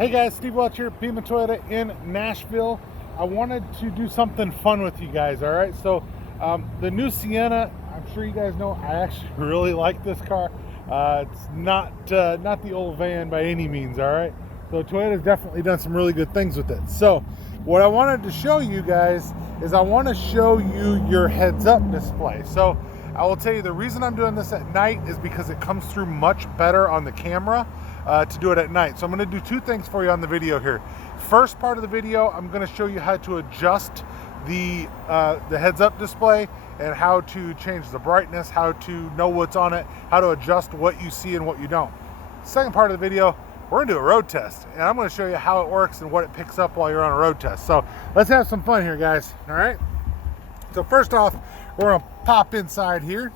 Hey guys, Steve Welch here, Pima Toyota in Nashville. I wanted to do something fun with you guys, all right? So the new Sienna, I'm sure you guys know, I actually really like this car. It's not the old van by any means, all right? So Toyota's definitely done some really good things with it. So what I wanted to show you guys is I want to show you your heads-up display. So I will tell you the reason I'm doing this at night is because it comes through much better on the camera to do it at night. So I'm going to do two things for you on the video here. First part of the video, I'm going to show you how to adjust the heads-up display and how to change the brightness, how to know what's on it, how to adjust what you see and what you don't. Second part of the video, we're going to do a road test, and I'm going to show you how it works and what it picks up while you're on a road test. So let's have some fun here, guys. All right. So first off, we're going to pop inside here.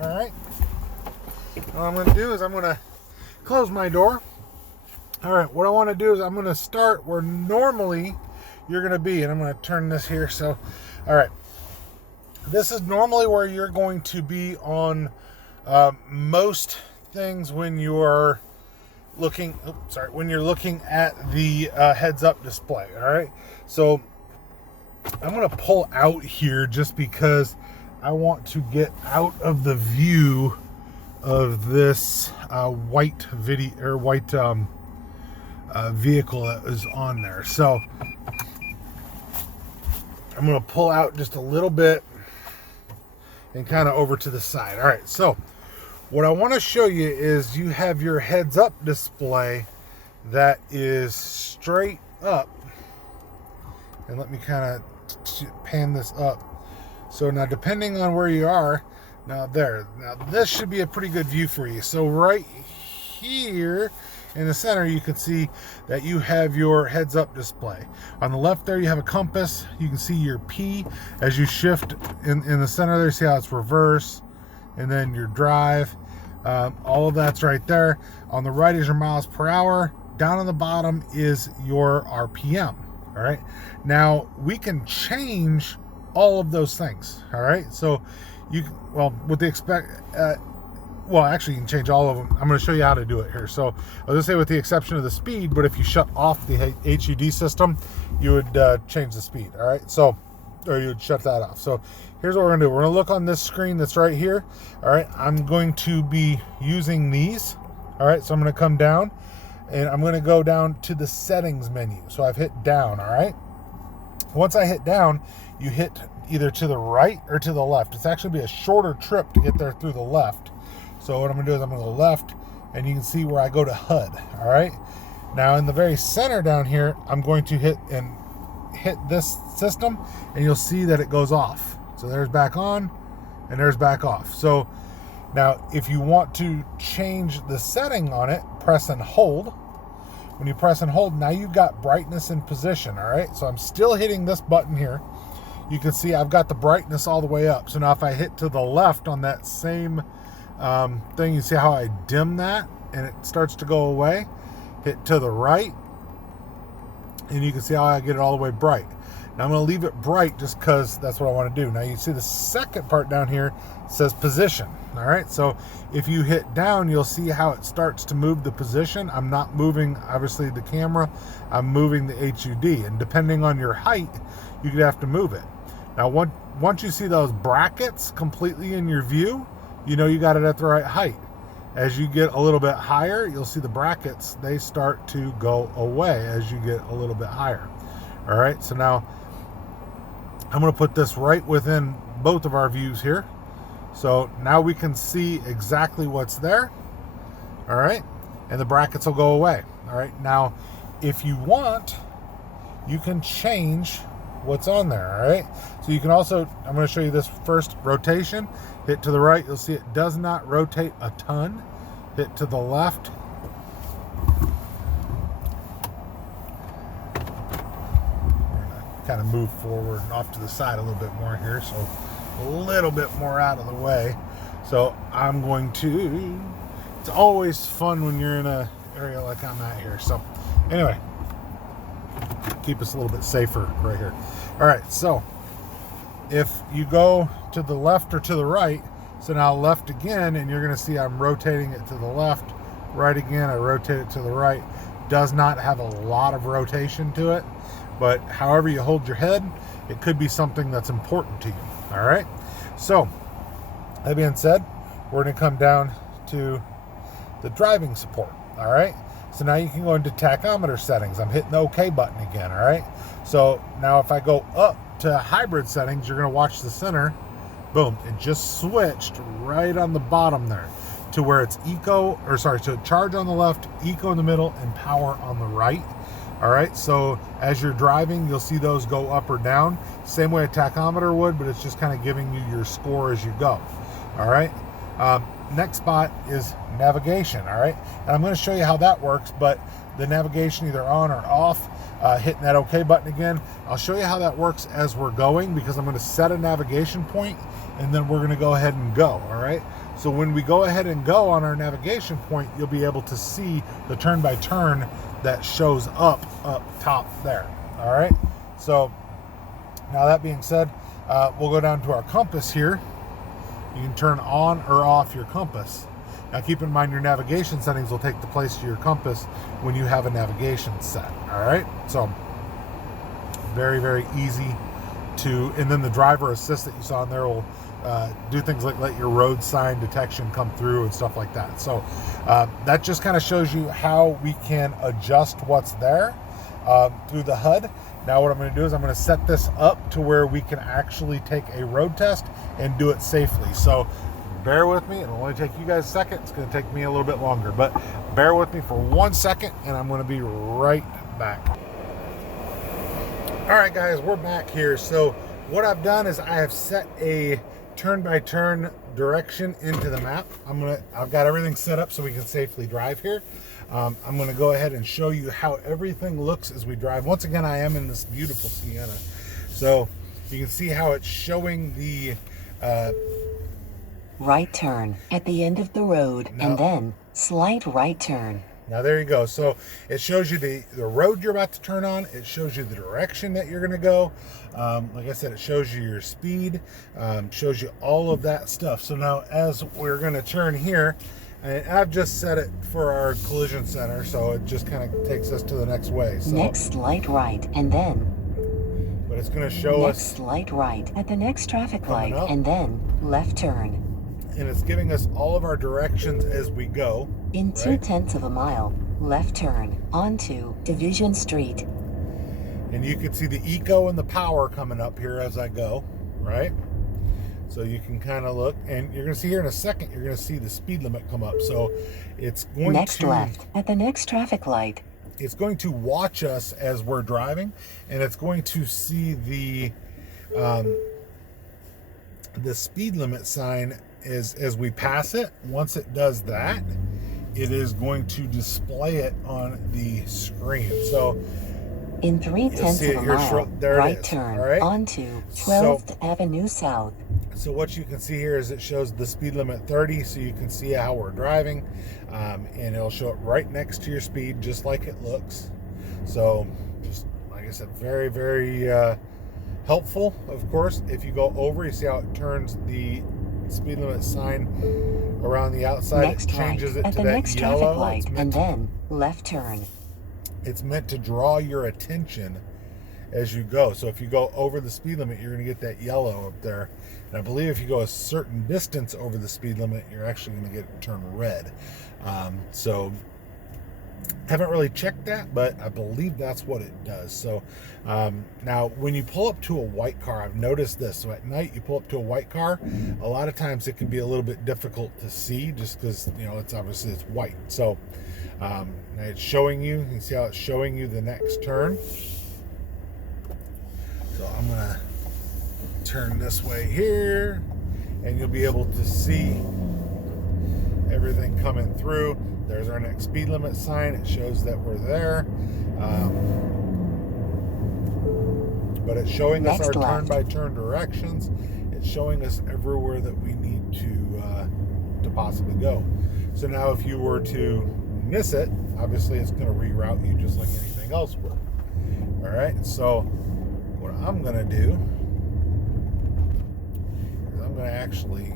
All right. What I'm going to do is I'm going to close my door. All right. What I want to do is I'm going to start where normally you're going to be, and I'm going to turn this here. So, all right. This is normally where you're going to be on most things when you're looking. When you're looking at the heads-up display. All right. So I'm going to pull out here just because I want to get out of the view of this white vehicle that is on there. So I'm going to pull out just a little bit and kind of over to the side. All right. So what I want to show you is you have your heads-up display that is straight up. And let me kind of pan this up. So now depending on where you are, now this should be a pretty good view for you. So right here in the center, you can see that you have your heads-up display. On the left there, you have a compass. You can see your P as you shift in the center there. See how it's reverse, and then your drive. All of that's right there. On the right is your miles per hour. Down on the bottom is your RPM. All right. Now we can change all of those things. All right. So actually you can change all of them. I'm going to show you how to do it here. So I was going to say with the exception of the speed, but if you shut off the HUD system, you would change the speed. All right. So, or you would shut that off. So here's what we're going to do. We're going to look on this screen that's right here. All right. I'm going to be using these. All right. So I'm going to come down and I'm going to go down to the settings menu. So I've hit down. All right. Once I hit down, you hit either to the right or to the left. It's actually be a shorter trip to get there through the left. So what I'm going to do is I'm going to go left, and you can see where I go to HUD. All right. Now in the very center down here, I'm going to hit this system, and you'll see that it goes off. So there's back on, and there's back off. So now if you want to change the setting on it, press and hold. When you press and hold, now you've got brightness in position. All right. So I'm still hitting this button here. You can see I've got the brightness all the way up. So now if I hit to the left on that same thing, you see how I dim that and it starts to go away. Hit to the right and you can see how I get it all the way bright. Now I'm going to leave it bright just because that's what I want to do. Now you see the second part down here says position. All right. So if you hit down, you'll see how it starts to move the position. I'm not moving, obviously, the camera. I'm moving the HUD. And depending on your height, you could have to move it. Now, once you see those brackets completely in your view, you know you got it at the right height. As you get a little bit higher, you'll see the brackets, they start to go away as you get a little bit higher. All right. So now I'm going to put this right within both of our views here. So now we can see exactly what's there. All right. And the brackets will go away. All right. Now, if you want, you can change what's on there. All right. So you can also, I'm going to show you this first rotation. Hit to the right. You'll see it does not rotate a ton. Hit to the left. Kind of move forward and off to the side a little bit more here, so a little bit more out of the way. So I'm going to, it's always fun when you're in a area like I'm at here. So anyway, keep us a little bit safer right here. All right, so if you go to the left or to the right, so now left again, and you're going to see I'm rotating it to the left, right again, I rotate it to the right. does not have a lot of rotation to it, but however you hold your head, it could be something that's important to you. All right. So that being said, we're going to come down to the driving support. All right. So now you can go into tachometer settings. I'm hitting the OK button again. All right. So now if I go up to hybrid settings, you're going to watch the center. Boom. It just switched right on the bottom there to where it's so charge on the left, eco in the middle, and power on the right. All right. So as you're driving, you'll see those go up or down. Same way a tachometer would, but it's just kind of giving you your score as you go. All right. Next spot is navigation. All right. And I'm going to show you how that works, but the navigation either on or off, hitting that OK button again. I'll show you how that works as we're going, because I'm going to set a navigation point and then we're going to go ahead and go. All right. So when we go ahead and go on our navigation point, you'll be able to see the turn by turn that shows up top there. All right. So now that being said, we'll go down to our compass here. You can turn on or off your compass. Now keep in mind your navigation settings will take the place of your compass when you have a navigation set. All right. So very, very easy to, and then the driver assist that you saw in there will do things like let your road sign detection come through and stuff like that. So that just kind of shows you how we can adjust what's there through the HUD. Now what I'm going to do is I'm going to set this up to where we can actually take a road test and do it safely. So bear with me. It'll only take you guys a second. It's going to take me a little bit longer, but bear with me for 1 second and I'm going to be right back. All right, guys, we're back here. So what I've done is I have set a turn-by-turn direction into the map. I've got everything set up so we can safely drive here. I'm going to go ahead and show you how everything looks as we drive. Once again, I am in this beautiful Sienna. So you can see how it's showing the right turn at the end of the road, and then slight right turn. Now there you go. So it shows you the road you're about to turn on. It shows you the direction that you're going to go. Like I said, it shows you your speed, shows you all of that stuff. So now as we're going to turn here, and I've just set it for our collision center, so it just kind of takes us to the next way. So, next slight right, and then. But it's going to show us. Next slight right at the next traffic light, and then left turn. And it's giving us all of our directions as we go. In 2/10 of a mile, left turn onto Division Street. And you can see the eco and the power coming up here as I go, right? So you can kind of look, and you're going to see here in a second, you're going to see the speed limit come up. So it's going next left at the next traffic light. It's going to watch us as we're driving, and it's going to see the speed limit sign as we pass it. Once it does that, it is going to display it on the screen. So in 3/10 of a mile, right turn onto 12th Avenue South. So what you can see here is it shows the speed limit 30, so you can see how we're driving, and it'll show it right next to your speed, just like it looks. So, just like I said, very, very helpful. Of course, if you go over, you see how it turns the speed limit sign around the outside. Next it changes right it at to the that next yellow. traffic light, and then left turn. It's meant to draw your attention as you go. So if you go over the speed limit, you're going to get that yellow up there. And I believe if you go a certain distance over the speed limit, you're actually going to get it turn red. So haven't really checked that, but I believe that's what it does. So now when you pull up to a white car, I've noticed this. So at night you pull up to a white car, a lot of times it can be a little bit difficult to see just because, you know, it's obviously it's white. So it's showing you can see how it's showing you the next turn. So I'm going to turn this way here, and you'll be able to see everything coming through. There's our next speed limit sign. It shows that we're there. But it's showing us our turn-by-turn directions. It's showing us everywhere that we need to possibly go. So now if you were to miss it, obviously it's going to reroute you just like anything else would. All right, so what I'm going to do is I'm going to actually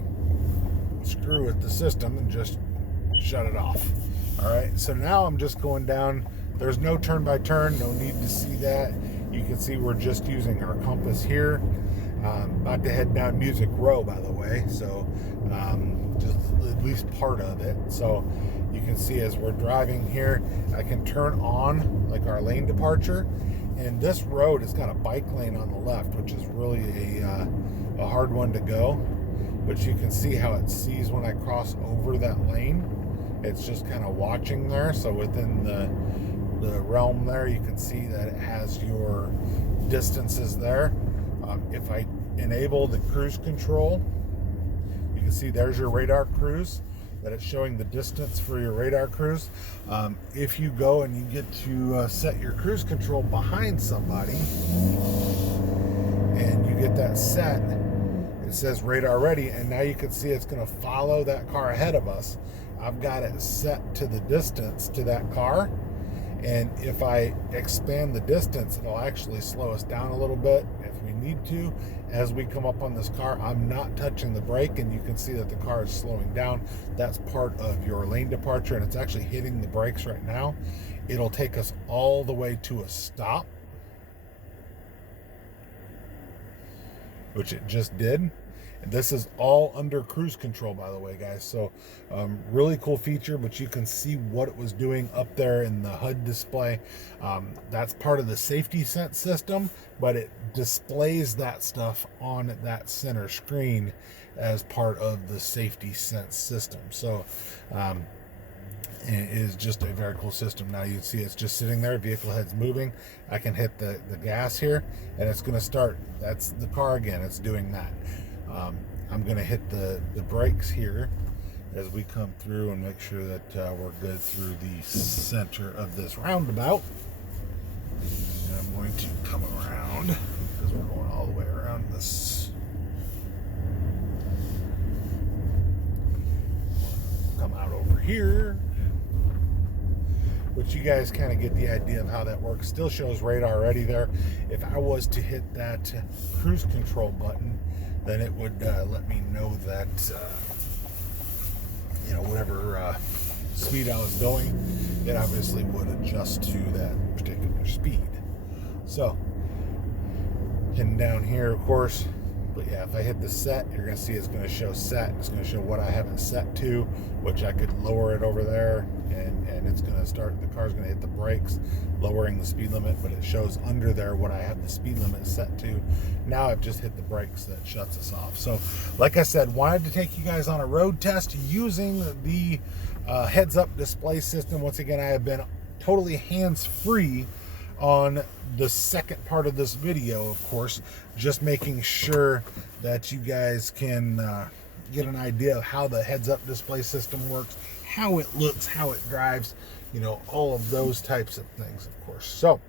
screw with the system and just shut it off. All right, so now I'm just going down there's no turn by turn, no need to see that. You can see we're just using our compass here. About to head down Music Row, by the way, so just at least part of it. So you can see as we're driving here, I can turn on like our lane departure, and this road has got a bike lane on the left, which is really a hard one to go, but you can see how it sees when I cross over that lane. It's just kind of watching there, so within the realm there, you can see that it has your distances there. If I enable the cruise control, you can see there's your radar cruise, that it's showing the distance for your radar cruise. If you go and you get to set your cruise control behind somebody, and you get that set, it says radar ready, and now you can see it's going to follow that car ahead of us. I've got it set to the distance to that car, and if I expand the distance, it'll actually slow us down a little bit if we need to. As we come up on this car, I'm not touching the brake, and you can see that the car is slowing down. That's part of your lane departure, and it's actually hitting the brakes right now. It'll take us all the way to a stop, which it just did. And this is all under cruise control, by the way, guys. So really cool feature, but you can see what it was doing up there in the HUD display. That's part of the safety sense system, but it displays that stuff on that center screen as part of the safety sense system. So it is just a very cool system. Now you can see it's just sitting there, vehicle head's moving. I can hit the gas here, and it's going to start. That's the car again, it's doing that. I'm going to hit the brakes here as we come through and make sure that we're good through the center of this roundabout. And I'm going to come around because we're going all the way around this. Come out over here. But you guys kind of get the idea of how that works. Still shows radar ready there. If I was to hit that cruise control button, then it would let me know that, whatever speed I was going, it obviously would adjust to that particular speed. So, heading down here, of course. But yeah, if I hit the set, you're going to see it's going to show set. It's going to show what I have it set to, which I could lower it over there, and it's going to start. The car's going to hit the brakes, lowering the speed limit, but it shows under there what I have the speed limit set to. Now I've just hit the brakes, that shuts us off. So, like I said, wanted to take you guys on a road test using the heads-up display system. Once again, I have been totally hands-free on the second part of this video, of course, just making sure that you guys can get an idea of how the heads-up display system works, how it looks, how it drives, all of those types of things, of course. So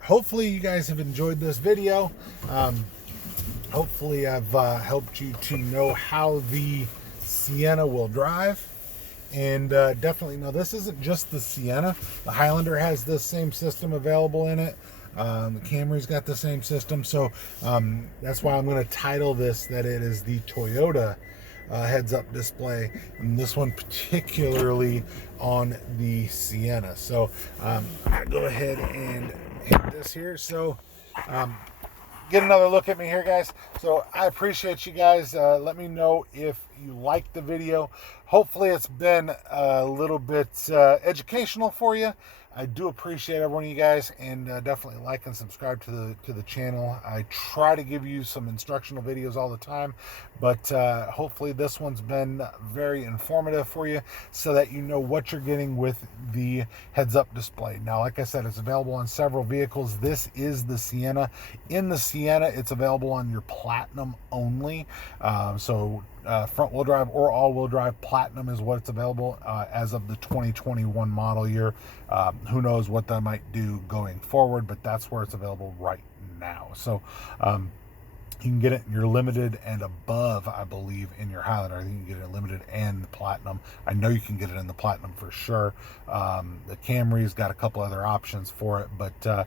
hopefully you guys have enjoyed this video. Hopefully I've helped you to know how the Sienna will drive. And definitely, no, this isn't just the Sienna. The Highlander has the same system available in it. The Camry's got the same system. So that's why I'm going to title this that it is the Toyota heads-up display. And this one particularly on the Sienna. So I'll go ahead and hit this here. So get another look at me here, guys. So I appreciate you guys. Let me know if you liked the video. Hopefully it's been a little bit educational for you. I do appreciate every one of you guys, and definitely like and subscribe to the channel. I try to give you some instructional videos all the time, but hopefully this one's been very informative for you so that you know what you're getting with the heads-up display. Now, like I said, it's available on several vehicles. This is the Sienna. In the Sienna, it's available on your Platinum only. Front-wheel drive or all-wheel drive Platinum is what it's available as of the 2021 model year. Who knows what that might do going forward, but that's where it's available right now. So you can get it in your limited and above, I believe, in your Highlander. I think you can get it in limited and the Platinum. I know you can get it in the Platinum for sure. The Camry's got a couple other options for it, but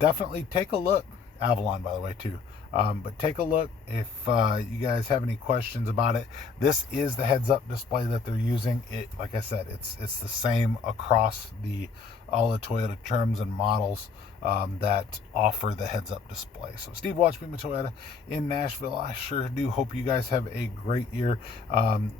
definitely take a look. Avalon, by the way, too. But take a look if you guys have any questions about it. This is the heads-up display that they're using. It, like I said, it's the same across all the Toyota terms and models that offer the heads-up display. So Steve Watch Beamer Toyota in Nashville. I sure do hope you guys have a great year.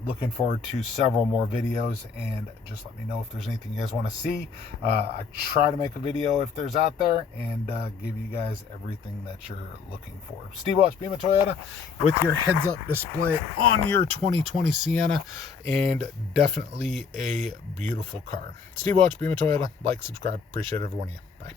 Looking forward to several more videos, and just let me know if there's anything you guys want to see. I try to make a video if there's out there, and give you guys everything that you're looking for. Steve Watch Beamer Toyota with your heads-up display on your 2020 Sienna, and definitely a beautiful car. Steve Watch Beamer Toyota. Like, subscribe. Appreciate every one of you. Bye.